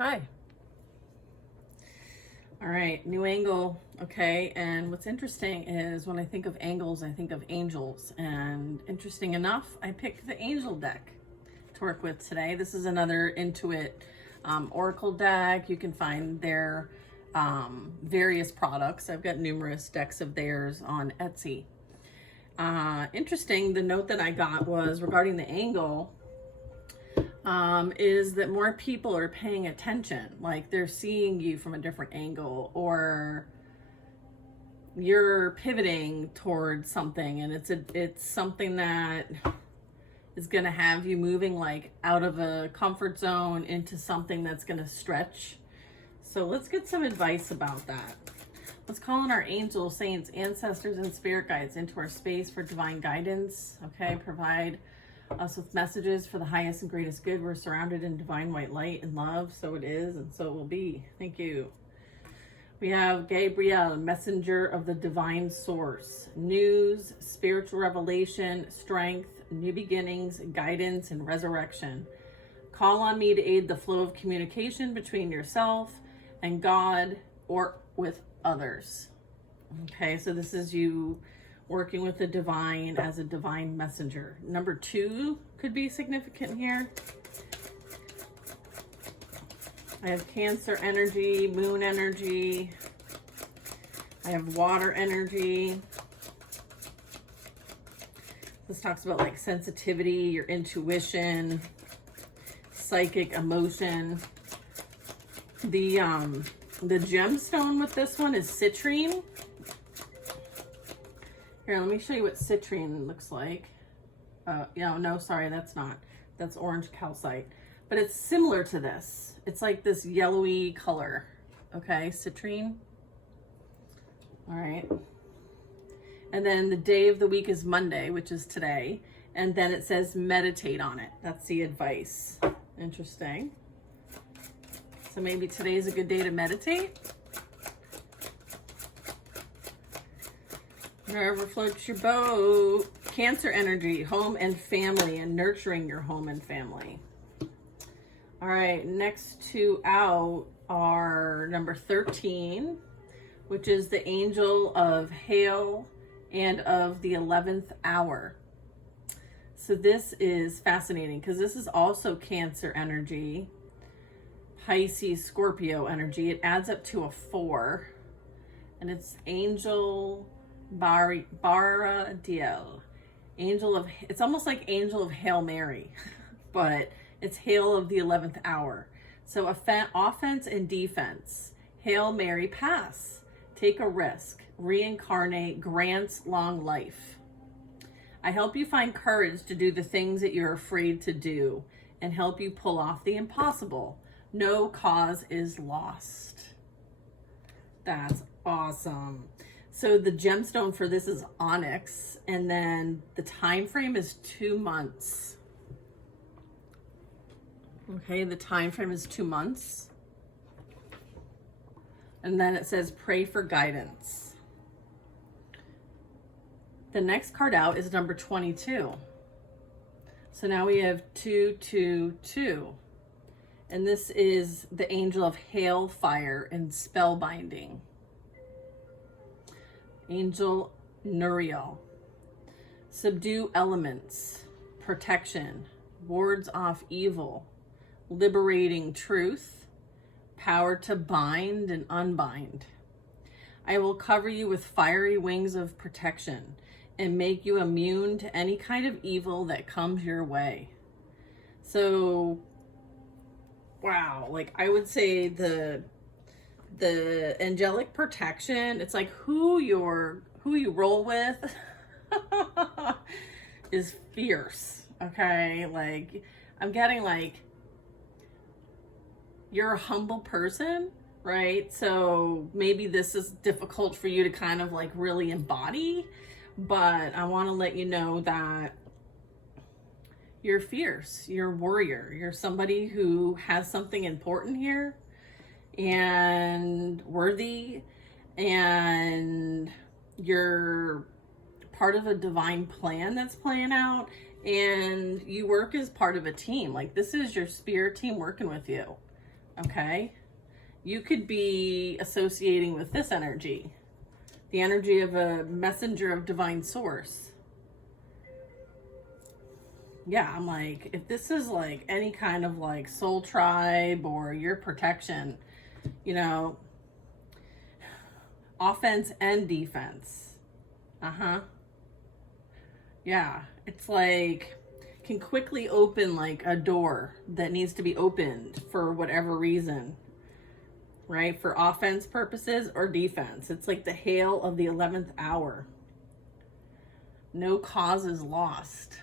Hi. All right, new angle. Okay, and what's interesting is when I think of angles, I think of angels. And interesting enough, I picked the angel deck to work with today. This is another Intuit Oracle deck. You can find their various products. I've got numerous decks of theirs on Etsy. Interesting, the note that I got was regarding the angle. Is that more people are paying attention, like they're seeing you from a different angle, or you're pivoting towards something, and it's something that is going to have you moving like out of a comfort zone into something that's going to stretch. So let's get some advice about that. Let's call on our angels, saints, ancestors, and spirit guides into our space for divine guidance. Okay, provide us with messages for the highest and greatest good. We're surrounded in divine white light and love. So it is, and so it will be. Thank you. We have Gabriel, messenger of the divine source. News, spiritual revelation, strength, new beginnings, guidance, and resurrection. Call on me to aid the flow of communication between yourself and God or with others. Okay, so this is you working with the divine as a divine messenger. Number 2 could be significant here. I have Cancer energy, moon energy. I have water energy. This talks about like sensitivity, your intuition, psychic emotion. The gemstone with this one is citrine. Here, let me show you what citrine looks like. No, sorry, that's not. That's orange calcite. But it's similar to this. It's like this yellowy color. Okay, citrine. All right. And then the day of the week is Monday, which is today. And then it says meditate on it. That's the advice. Interesting. So maybe today's a good day to meditate. Wherever floats your boat. Cancer energy, home and family, and nurturing your home and family. All right, next two out are number 13, which is the angel of hail and of the 11th hour. So this is fascinating because this is also Cancer energy, Pisces, Scorpio energy. It adds up to a 4, and it's angel Baradiel, angel of, it's almost like angel of Hail Mary, but it's hail of the 11th hour. So offense and defense. Hail Mary, pass, take a risk, reincarnate, grants long life. I help you find courage to do the things that you're afraid to do and help you pull off the impossible. No cause is lost. That's awesome. So the gemstone for this is onyx, and then the time frame is 2 months. Okay, the time frame is 2 months. And then it says pray for guidance. The next card out is number 22. So now we have 222. And this is the angel of hail, fire, and spellbinding. Angel Nuriel. Subdue elements, protection, wards off evil, liberating truth, power to bind and unbind. I will cover you with fiery wings of protection and make you immune to any kind of evil that comes your way. So, wow, like I would say the angelic protection, it's like who you roll with is fierce. Okay, like I'm getting like you're a humble person, right? So maybe this is difficult for you to kind of like really embody, but I want to let you know that you're fierce, you're a warrior, you're somebody who has something important here and worthy, and you're part of a divine plan that's playing out, and you work as part of a team. Like this is your spirit team working with you. okay? You could be associating with this energy, the energy of a messenger of divine source. Yeah, I'm like, if this is like any kind of like soul tribe or your protection, you know, offense and defense. Uh-huh. Yeah, it's like can quickly open like a door that needs to be opened for whatever reason, right? For offense purposes or defense. It's like the hail of the 11th hour. No cause is lost.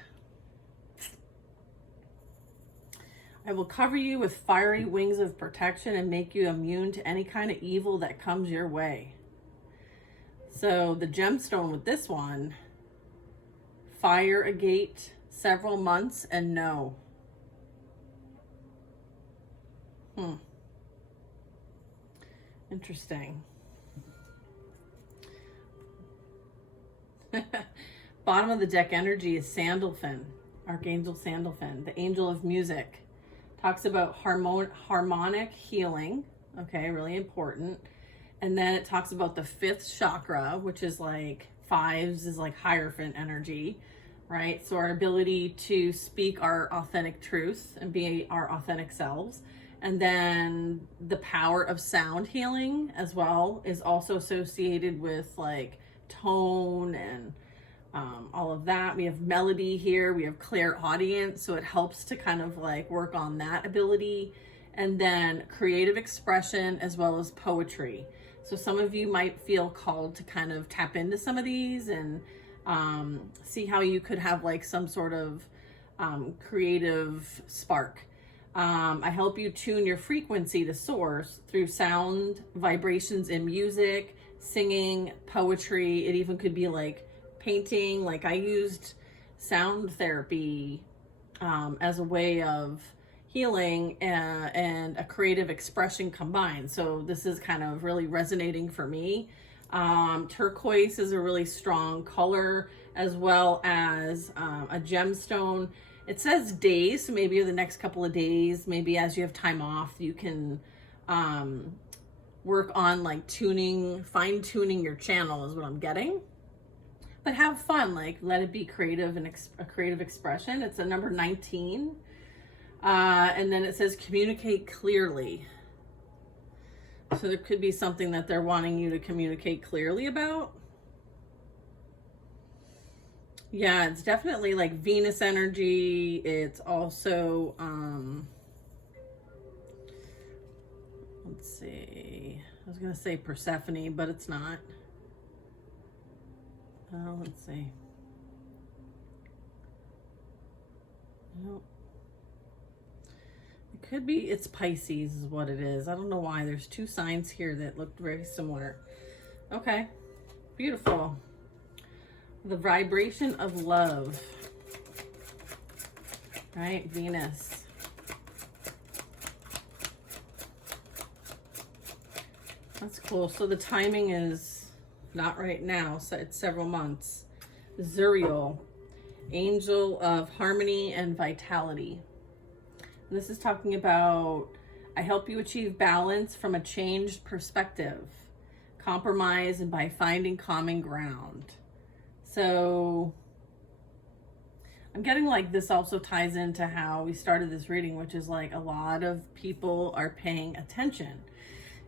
I will cover you with fiery wings of protection and make you immune to any kind of evil that comes your way. So the gemstone with this one, fire agate, several months, and no. Interesting. Bottom of the deck energy is Sandalphon, Archangel Sandalphon, the angel of music. Talks about harmonic healing. Okay, really important. And then it talks about the 5th chakra, which is like 5s is like Hierophant energy, right? So our ability to speak our authentic truth and be our authentic selves. And then the power of sound healing as well is also associated with like tone and all of that. We have melody here, we have clairaudience, so it helps to kind of like work on that ability. And then creative expression as well as poetry. So some of you might feel called to kind of tap into some of these and see how you could have like some sort of creative spark. I help you tune your frequency to source through sound, vibrations in music, singing, poetry. It even could be like painting. Like I used sound therapy as a way of healing and a creative expression combined. So this is kind of really resonating for me. Turquoise is a really strong color, as well as a gemstone. It says days, so maybe the next couple of days, maybe as you have time off, you can work on like fine tuning your channel is what I'm getting. But have fun, like let it be creative and a creative expression. It's a number 19. And then it says communicate clearly. So there could be something that they're wanting you to communicate clearly about. Yeah, it's definitely like Venus energy. It's also, let's see, I was going to say Persephone, but it's not. Let's see. Nope. It could be, it's Pisces is what it is. I don't know why. There's 2 signs here that look very similar. Okay, beautiful. The vibration of love, right? Venus. That's cool. So the timing is not right now, so it's several months. Zuriel, angel of harmony and vitality. And this is talking about, I help you achieve balance from a changed perspective, compromise, and by finding common ground. So I'm getting like this also ties into how we started this reading, which is like a lot of people are paying attention.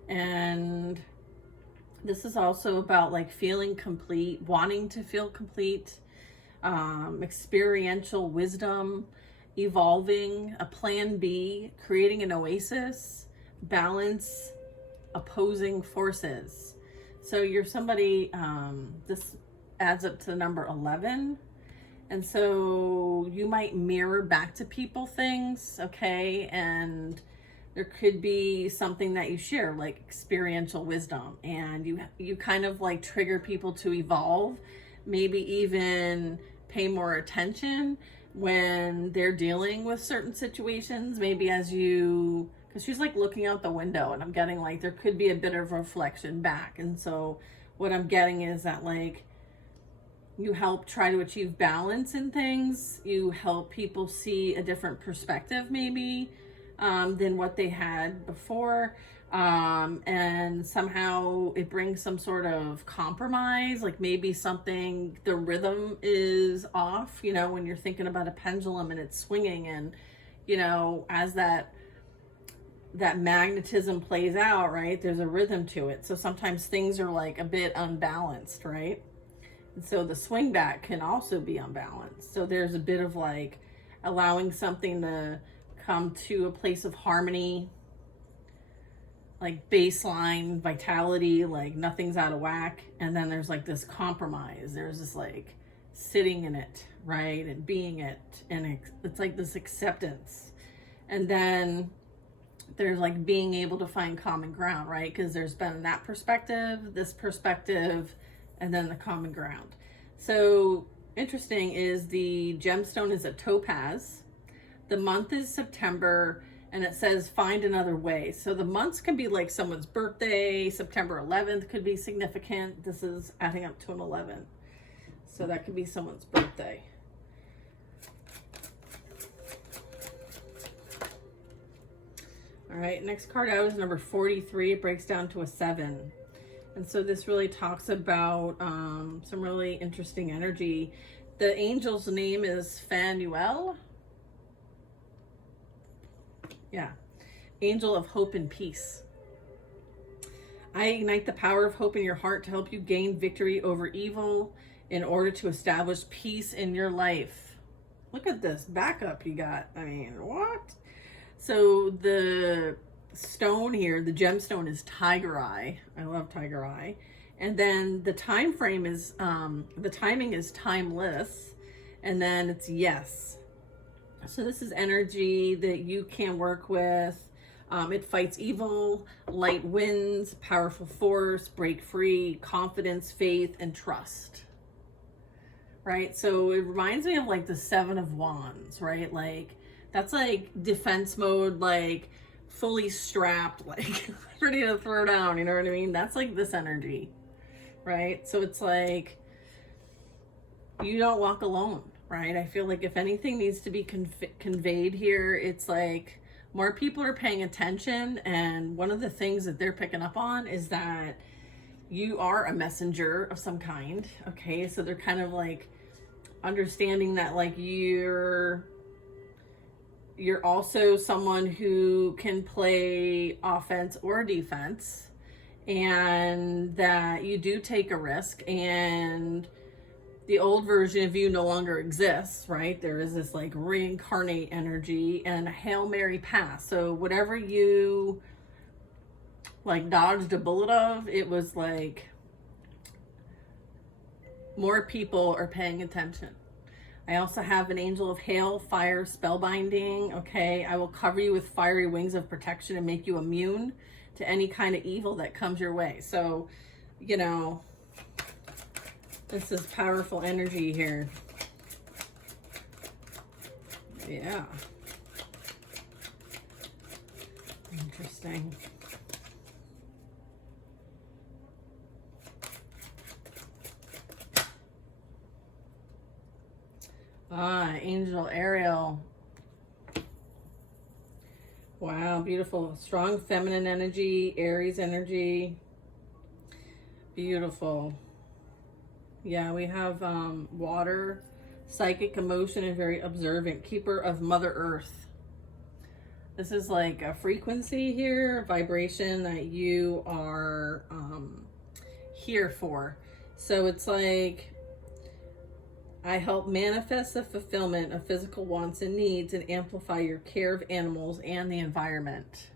And this is also about like feeling complete, wanting to feel complete, experiential wisdom, evolving, a plan B, creating an oasis, balance, opposing forces. So you're somebody, this adds up to the number 11. And so you might mirror back to people things, okay? And there could be something that you share, like experiential wisdom, and you kind of like trigger people to evolve, maybe even pay more attention when they're dealing with certain situations. Maybe as you, because she's like looking out the window, and I'm getting like there could be a bit of reflection back. And so what I'm getting is that like you help try to achieve balance in things. You help people see a different perspective maybe. than what they had before. And somehow it brings some sort of compromise, like maybe something, the rhythm is off, you know, when you're thinking about a pendulum and it's swinging, and, you know, as that magnetism plays out, right, there's a rhythm to it. So sometimes things are like a bit unbalanced, right? And so the swing back can also be unbalanced. So there's a bit of like allowing something to come to a place of harmony, like baseline vitality, like nothing's out of whack. And then there's like this compromise. There's this like sitting in it, right? And being it. And it's like this acceptance. And then there's like being able to find common ground, right? Because there's been that perspective, this perspective, and then the common ground. So interesting is the gemstone is a topaz. The month is September, and it says find another way. So the months can be like someone's birthday. September 11th could be significant. This is adding up to an 11. So that could be someone's birthday. All right, next card out is number 43. It breaks down to a 7. And so this really talks about some really interesting energy. The angel's name is Phanuel. Yeah, angel of hope and peace. I ignite the power of hope in your heart to help you gain victory over evil in order to establish peace in your life. Look at this backup you got. I mean, what? So the stone here, the gemstone is tiger eye. I love tiger eye. And then the time frame is, the timing is timeless. And then it's yes. So this is energy that you can work with. It fights evil, light wins, powerful force, break free, confidence, faith, and trust. Right? So it reminds me of like the 7 of Wands, right? Like that's like defense mode, like fully strapped, like ready to throw down, you know what I mean? That's like this energy, right? So it's like you don't walk alone, right? I feel like if anything needs to be conveyed here, it's like more people are paying attention, and one of the things that they're picking up on is that you are a messenger of some kind, okay? So they're kind of like understanding that like you're also someone who can play offense or defense, and that you do take a risk, and the old version of you no longer exists, right? There is this like reincarnate energy and a Hail Mary pass. So whatever you like dodged a bullet of, it was like more people are paying attention. I also have an angel of hail, fire, spellbinding. Okay, I will cover you with fiery wings of protection and make you immune to any kind of evil that comes your way. So, you know, this is powerful energy here. Yeah. Interesting. Angel Ariel. Wow, beautiful. Strong feminine energy, Aries energy. Beautiful. Yeah, we have water, psychic emotion, and very observant. Keeper of Mother Earth. This is like a frequency here, vibration that you are here for. So it's like, I help manifest the fulfillment of physical wants and needs and amplify your care of animals and the environment.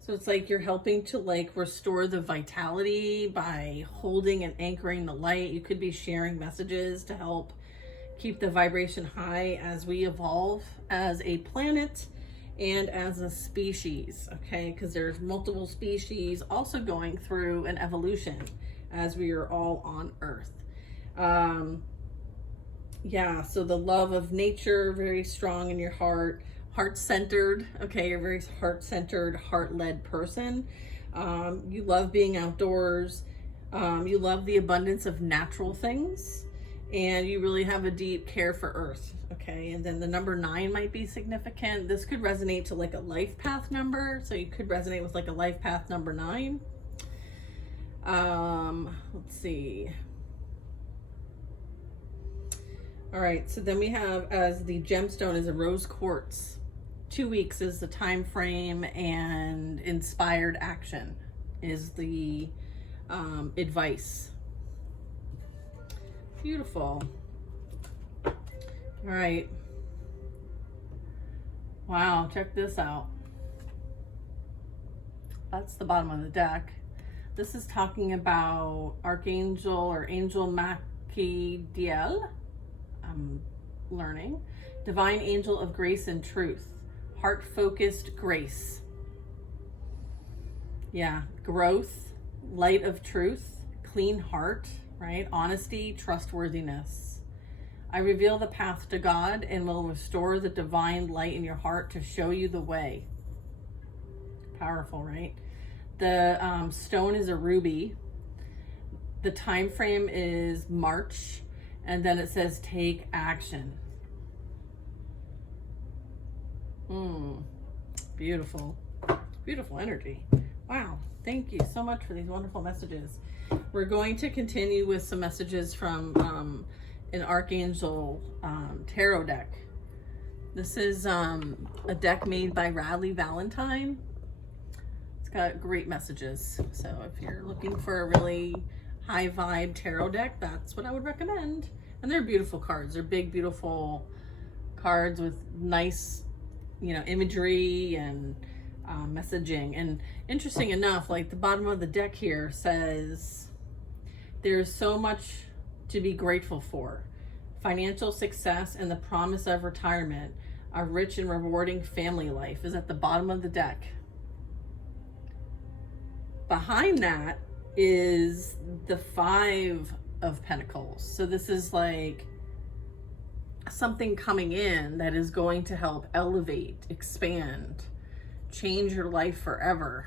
So it's like you're helping to like restore the vitality by holding and anchoring the light. You could be sharing messages to help keep the vibration high as we evolve as a planet and as a species, okay? Because there's multiple species also going through an evolution as we are all on Earth. Yeah, so the love of nature, very strong in your heart, heart-centered, okay? You're a very heart-centered, heart-led person. You love being outdoors. You love the abundance of natural things. and you really have a deep care for earth. Okay, and then the number 9 might be significant. This could resonate to like a life path number, so you could resonate with like a life path number 9. Let's see. All right, so then we have, as the gemstone is a rose quartz. 2 weeks is the time frame, and inspired action is the advice. Beautiful. All right. Wow, check this out. That's the bottom of the deck. This is talking about Archangel or Angel Machidiel. I'm learning. Divine Angel of Grace and Truth. Heart-focused grace. Yeah, growth, light of truth, clean heart, right? Honesty, trustworthiness. I reveal the path to God and will restore the divine light in your heart to show you the way. Powerful, right? The stone is a ruby. The time frame is March, and then it says take action. Beautiful. Beautiful energy. Wow. Thank you so much for these wonderful messages. We're going to continue with some messages from an Archangel tarot deck. This is a deck made by Radley Valentine. It's got great messages. So if you're looking for a really high vibe tarot deck, that's what I would recommend. And they're beautiful cards. They're big, beautiful cards with nice, you know, imagery and messaging. And interesting enough, like the bottom of the deck here says, there's so much to be grateful for. Financial success and the promise of retirement. A rich and rewarding family life is at the bottom of the deck. Behind that is the 5 of Pentacles. So this is like something coming in that is going to help elevate, expand, change your life forever,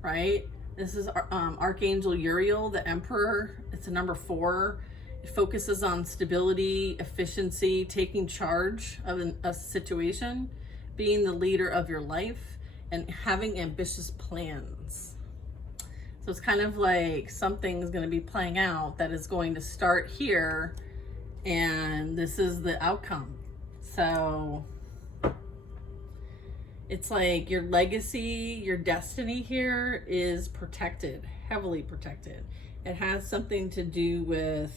right? This is Archangel Uriel, the Emperor. It's a number 4. It focuses on stability, efficiency, taking charge of a situation, being the leader of your life, and having ambitious plans. So it's kind of like something's going to be playing out that is going to start here, and this is the outcome. So it's like your legacy, your destiny here is protected, heavily protected. It has something to do with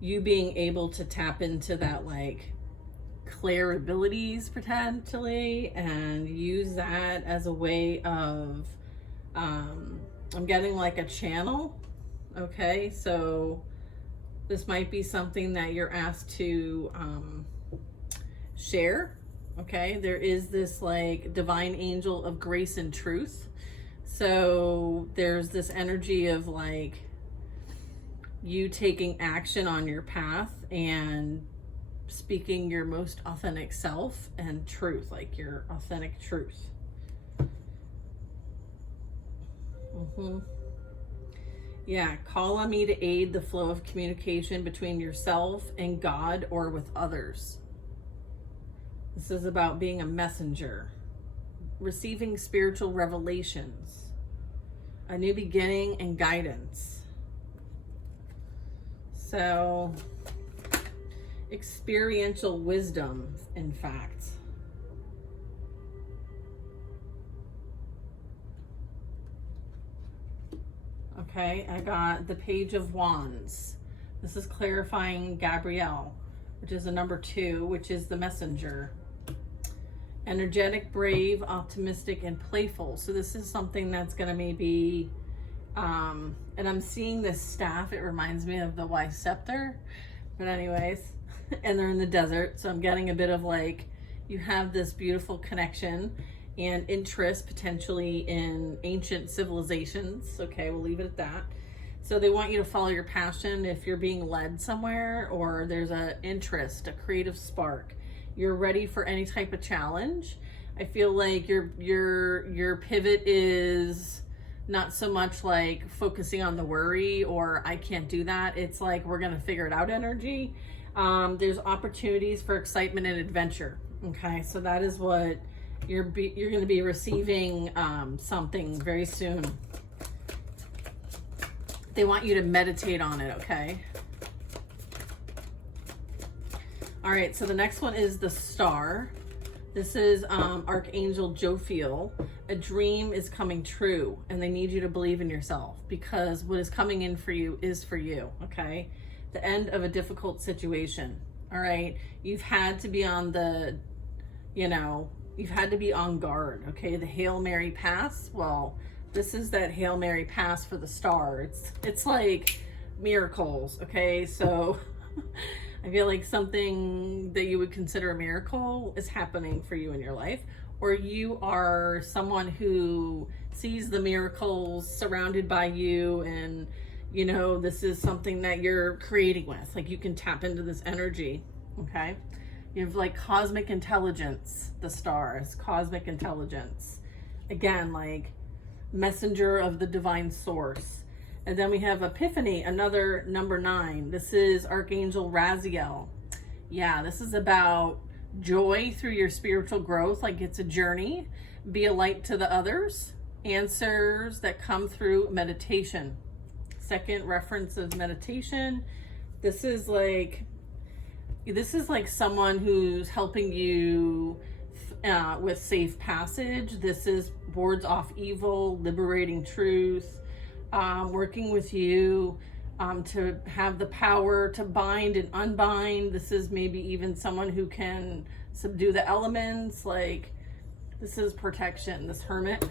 you being able to tap into that like clair abilities potentially, and use that as a way of, I'm getting like a channel. Okay, so this might be something that you're asked to share. Okay, there is this like divine angel of grace and truth. So there's this energy of like you taking action on your path and speaking your most authentic self and truth, like your authentic truth. Yeah, call on me to aid the flow of communication between yourself and God or with others. This is about being a messenger, receiving spiritual revelations, a new beginning and guidance. So, experiential wisdom, in fact. Okay, I got the Page of Wands. This is clarifying Gabrielle, which is a number 2, which is the messenger. Energetic, brave, optimistic, and playful. So this is something that's going to maybe, and I'm seeing this staff. It reminds me of the wise scepter. But anyways, and they're in the desert. So I'm getting a bit of like, you have this beautiful connection and interest potentially in ancient civilizations. Okay, we'll leave it at that. So they want you to follow your passion if you're being led somewhere, or there's an interest, a creative spark. You're ready for any type of challenge. I feel like your pivot is Not so much like focusing on the worry or I can't do that. It's like we're going to figure it out energy. There's opportunities for excitement and adventure. Okay, so that is what you're going to be receiving, something very soon. They want you to meditate on it, okay? All right, so the next one is the Star. This is Archangel Jophiel. A dream is coming true, and they need you to believe in yourself, because what is coming in for you is for you, okay? The end of a difficult situation, all right? You've had to be on the, you've had to be on guard, okay? The Hail Mary pass, well, this is that Hail Mary pass for the Star. It's like miracles, okay? So I feel like something that you would consider a miracle is happening for you in your life, or you are someone who sees the miracles surrounded by you, and this is something that you're creating with. Like, you can tap into this energy, okay? You have like cosmic intelligence. The Star is cosmic intelligence. Again, like messenger of the divine source. And then we have Epiphany, another number 9. This is Archangel Raziel. Yeah, this is about joy through your spiritual growth. Like, it's a journey. Be a light to the others. Answers that come through meditation. Second reference of meditation. This is like someone who's helping you with safe passage. This is wards off evil, liberating truth. Working with you to have the power to bind and unbind. This is maybe even someone who can subdue the elements. Like, this is protection, this Hermit.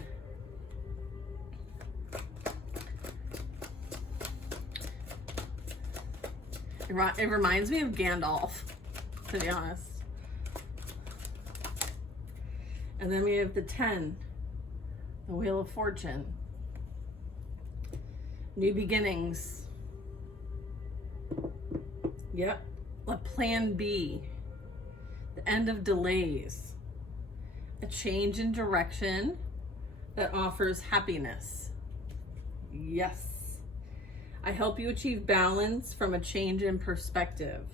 It reminds me of Gandalf, to be honest. And then we have the 10, the Wheel of Fortune. New beginnings. Yep. A plan B. The end of delays. A change in direction that offers happiness. Yes. I help you achieve balance from a change in perspective,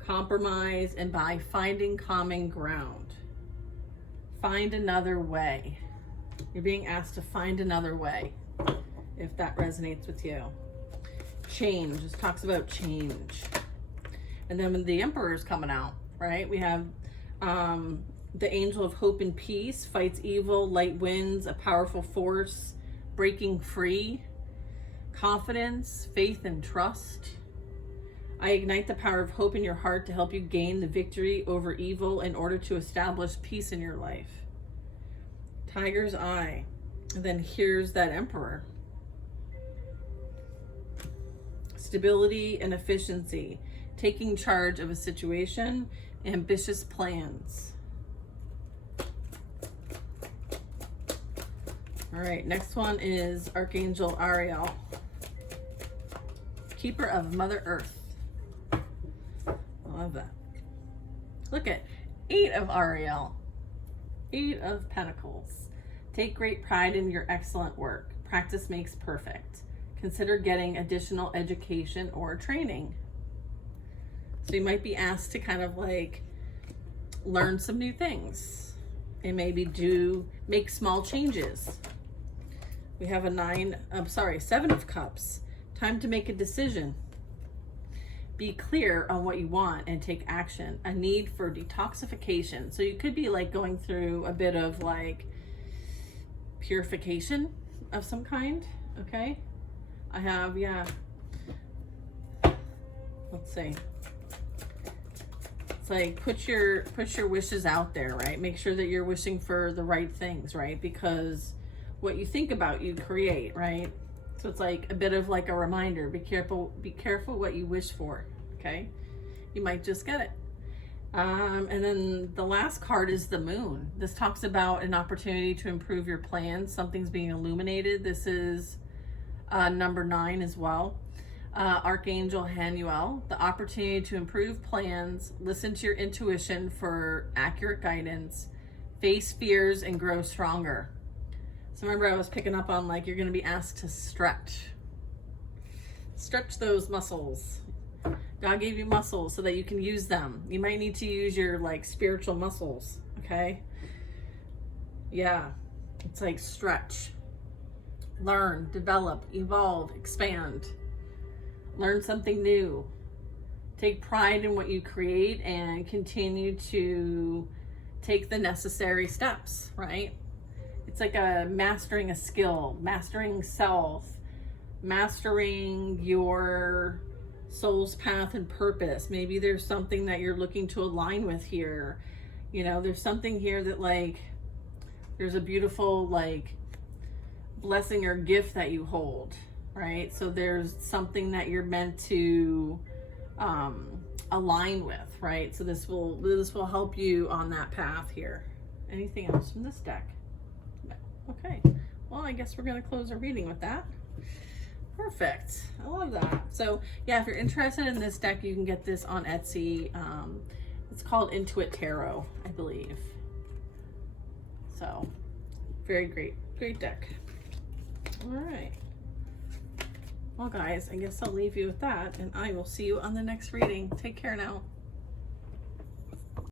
compromise, and by finding common ground. Find another way. You're being asked to find another way, if that resonates with you. Change. This talks about change. And then when the Emperor is coming out, right? We have the Angel of Hope and Peace, fights evil, light wins, a powerful force, breaking free, confidence, faith, and trust. I ignite the power of hope in your heart to help you gain the victory over evil in order to establish peace in your life. Tiger's Eye. And then here's that Emperor. Stability and efficiency, taking charge of a situation, ambitious plans. All right, next one is Archangel Ariel, keeper of Mother Earth. I love that. Look at 8 of Ariel, 8 of Pentacles. Take great pride in your excellent work. Practice makes perfect. Consider getting additional education or training. So you might be asked to kind of like learn some new things and maybe make small changes. We have a 7 of Cups. Time to make a decision. Be clear on what you want and take action. A need for detoxification. So you could be like going through a bit of like purification of some kind, okay? I have, let's see. It's like put your wishes out there, right? Make sure that you're wishing for the right things, right? Because what you think about, you create, right? So it's like a bit of like a reminder. Be careful what you wish for, okay? You might just get it. And then the last card is the Moon. This talks about an opportunity to improve your plans. Something's being illuminated. This is number 9 as well. Archangel Hanuel, the opportunity to improve plans, listen to your intuition for accurate guidance, face fears and grow stronger. So remember, I was picking up on like you're going to be asked to stretch those muscles. God gave you muscles so that you can use them. You might need to use your like spiritual muscles, okay? Yeah, it's like stretch, learn, develop, evolve, expand, learn something new, take pride in what you create, and continue to take the necessary steps, right? It's like mastering a skill, mastering self, mastering your soul's path and purpose. Maybe there's something that you're looking to align with here. You know, there's something here that like, there's a beautiful like blessing or gift that you hold, right? So there's something that you're meant to align with, right? So this will help you on that path here. Anything else from this deck? No. Okay. Well, I guess we're going to close our reading with that. Perfect. I love that. So yeah, if you're interested in this deck, you can get this on Etsy. It's called Intuit Tarot, I believe. So very great deck. All right. Well, guys, I guess I'll leave you with that, and I will see you on the next reading. Take care now.